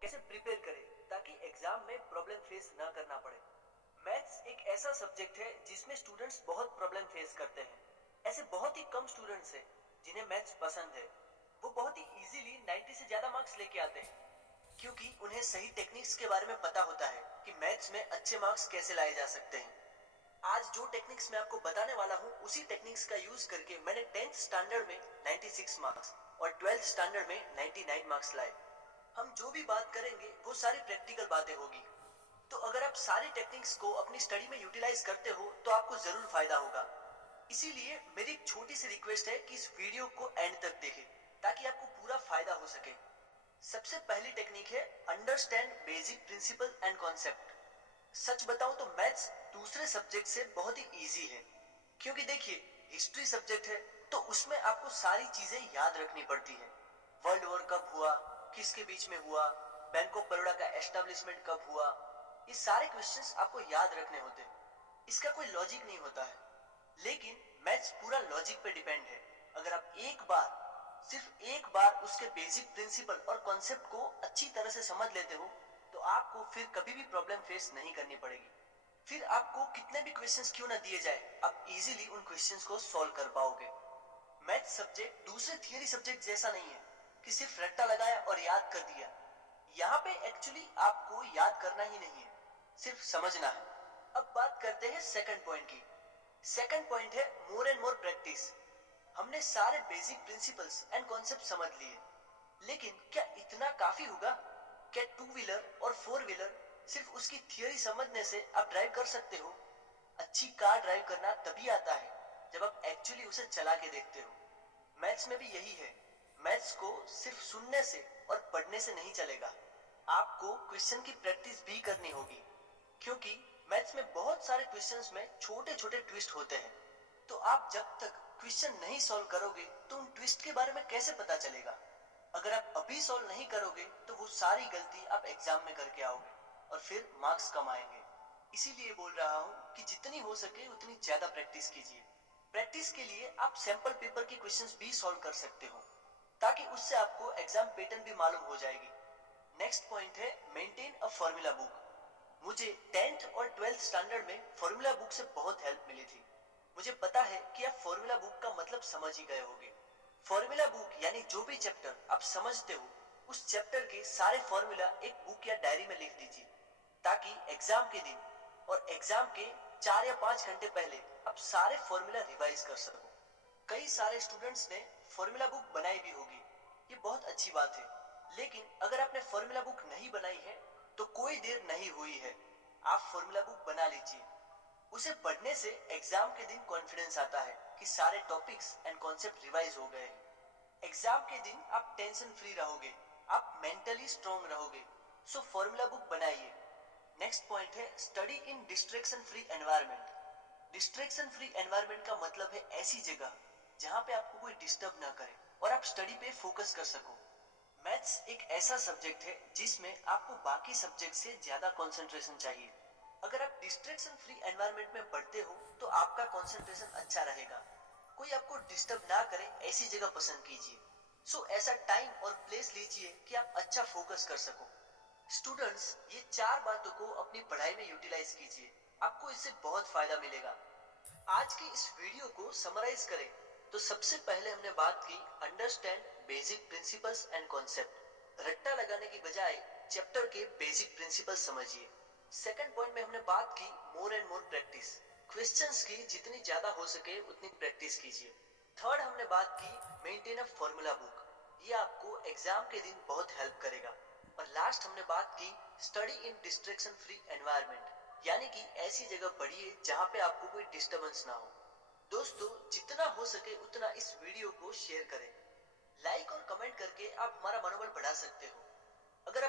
कैसे प्रिपेयर करें ताकि एग्जाम में प्रॉब्लम फेस ना करना पड़े। मैथ्स एक ऐसा सब्जेक्ट है जिसमें स्टूडेंट्स बहुत प्रॉब्लम फेस करते हैं। ऐसे बहुत ही कम स्टूडेंट्स हैं जिन्हें मैथ्स पसंद है। वो बहुत ही इजीली 90 से ज्यादा मार्क्स लेके आते हैं क्योंकि उन्हें सही टेक्निक्स के बारे में पता होता है कि मैथ्स में अच्छे मार्क्स कैसे लाए जा सकते हैं। आज जो टेक्निक्स मैं आपको बताने वाला हूँ उसी टेक्निक्स का यूज करके मैंने 10th स्टैंडर्ड में 96 मार्क्स और 12th स्टैंडर्ड में 99 मार्क्स लाए। हम जो भी बात करेंगे वो सारी प्रैक्टिकल बातें होगी। तो अगर आप सारी टेक्निक्स को अपनी स्टडी में यूटिलाइज करते हो तो आपको जरूर फायदा होगा। इसीलिए मेरी एक छोटी सी रिक्वेस्ट है कि इस वीडियो को एंड तक देखें ताकि आपको पूरा फायदा हो सके। सबसे पहली टेक्निक है understand basic principle and concept. सच बताऊं तो मैथ्स दूसरे सब्जेक्ट से बहुत ही इजी है क्योंकि देखिए हिस्ट्री सब्जेक्ट है तो उसमें आपको सारी चीजें याद रखनी पड़ती है। वर्ल्ड वॉर कब हुआ, किसके बीच में हुआ, बैंक ऑफ बड़ौदा का एस्टेब्लिशमेंट कब हुआ, ये सारे क्वेश्चंस आपको याद रखने होते हैं। इसका कोई लॉजिक नहीं होता है, लेकिन मैथ्स पूरा लॉजिक पे डिपेंड है। अगर आप एक बार, सिर्फ एक बार उसके बेसिक प्रिंसिपल और कॉन्सेप्ट को अच्छी तरह से समझ लेते हो तो आपको फिर कभी भी प्रॉब्लम फेस नहीं करनी पड़ेगी। फिर आपको कितने भी क्वेश्चंस क्यों ना दिए जाए आप इजीली उन क्वेश्चंस को सॉल्व कर पाओगे। मैथ सब्जेक्ट दूसरे थियरी सब्जेक्ट जैसा नहीं है कि सिर्फ रट्टा लगाया और याद कर दिया। यहाँ पे एक्चुअली आपको याद करना ही नहीं है, सिर्फ समझना है। अब बात करते हैं सेकंड पॉइंट की। सेकंड पॉइंट है मोर एंड मोर प्रैक्टिस। हमने सारे बेसिक प्रिंसिपल्स एंड कॉन्सेप्ट समझ लिए, लेकिन क्या इतना काफी होगा? क्या टू व्हीलर और फोर व्हीलर सिर्फ उसकी थियरी समझने से आप ड्राइव कर सकते हो? अच्छी कार ड्राइव करना तभी आता है जब आप एक्चुअली उसे चला के देखते हो। मैथ्स में भी यही है। मैथ्स को सिर्फ सुनने से और पढ़ने से नहीं चलेगा, आपको क्वेश्चन की प्रैक्टिस भी करनी होगी क्योंकि मैथ्स में बहुत सारे क्वेश्चंस में छोटे छोटे ट्विस्ट होते हैं। तो आप जब तक क्वेश्चन नहीं सॉल्व करोगे तो उन ट्विस्ट के बारे में कैसे पता चलेगा? अगर आप अभी सॉल्व नहीं करोगे तो वो सारी गलती आप एग्जाम में करके आओगे और फिर मार्क्स कम आएंगे। इसीलिए बोल रहा हूँ कि जितनी हो सके उतनी ज्यादा प्रैक्टिस कीजिए। प्रैक्टिस के लिए आप सैंपल पेपर के क्वेश्चंस भी सॉल्व कर सकते हो ताकि उससे आपको एग्जाम पैटर्न भी मालूम हो जाएगी। नेक्स्ट पॉइंट है मेंटेन अ फॉर्मूला बुक। मुझे 10th और 12th स्टैंडर्ड में फॉर्मूला बुक से बहुत हेल्प मिली थी। मुझे पता है कि आप फॉर्मूला बुक का मतलब समझ ही गए होंगे। फॉर्मूला बुक यानी जो भी चैप्टर आप समझते हो उस चैप्टर के सारे फॉर्मूला एक बुक या डायरी में लिख दीजिए ताकि एग्जाम के दिन और एग्जाम के 4 या 5 घंटे पहले आप सारे फॉर्मूला रिवाइज कर सको। कई सारे स्टूडेंट्स ने फॉर्मूला बुक बनाई भी होगी, ये बहुत अच्छी बात है। लेकिन अगर आपने फॉर्मूला बुक नहीं बनाई है तो कोई देर नहीं हुई है, आप फॉर्मूला बुक बना लीजिए। उसे पढ़ने से एग्जाम के दिन कॉन्फिडेंस आता है कि सारे टॉपिक्स एंड कॉन्सेप्ट रिवाइज हो गए हैं। एग्जाम के दिन आप टेंशन फ्री रहोगे, आप मेंटली स्ट्रांग रहोगे। सो फॉर्मूला बुक बनाइए। नेक्स्ट पॉइंट है study in distraction free environment. Distraction free environment का मतलब है ऐसी जगह जहां पे आपको कोई डिस्टर्ब ना करे और आप स्टडी पे फोकस कर सको। मैथ्स एक ऐसा सब्जेक्ट है जिसमें आपको बाकी सब्जेक्ट से ज्यादा कंसंट्रेशन चाहिए। अगर आप डिस्ट्रैक्शन फ्री एनवायरनमेंट में पढ़ते हो तो आपका कंसंट्रेशन अच्छा रहेगा। कोई आपको डिस्टर्ब ना करे ऐसी जगह पसंद कीजिए। सो ऐसा टाइम और प्लेस लीजिए कि आप अच्छा फोकस कर सको। स्टूडेंट्स ये चार बातों को अपनी पढ़ाई में यूटिलाइज कीजिए, आपको इससे बहुत फायदा मिलेगा। आज की इस वीडियो को समराइज करें तो सबसे पहले हमने बात की understand basic principles and concept. रट्टा लगाने की बजाय चैप्टर के बेसिक प्रिंसिपल्स समझिए। सेकंड पॉइंट में हमने बात की more and more practice. Questions की जितनी ज्यादा हो सके उतनी प्रैक्टिस कीजिए। थर्ड हमने बात की मेंटेन अ फॉर्मूला बुक, ये आपको एग्जाम के दिन बहुत हेल्प करेगा। और लास्ट हमने बात की study in distraction free environment, यानी कि ऐसी जगह पढ़िए जहां पे आपको कोई डिस्टरबेंस ना हो। दोस्तों जितना हो सके उतना इस वीडियो को शेयर करें। लाइक और कमेंट करके आप हमारा मनोबल बढ़ा सकते हो। अगर आप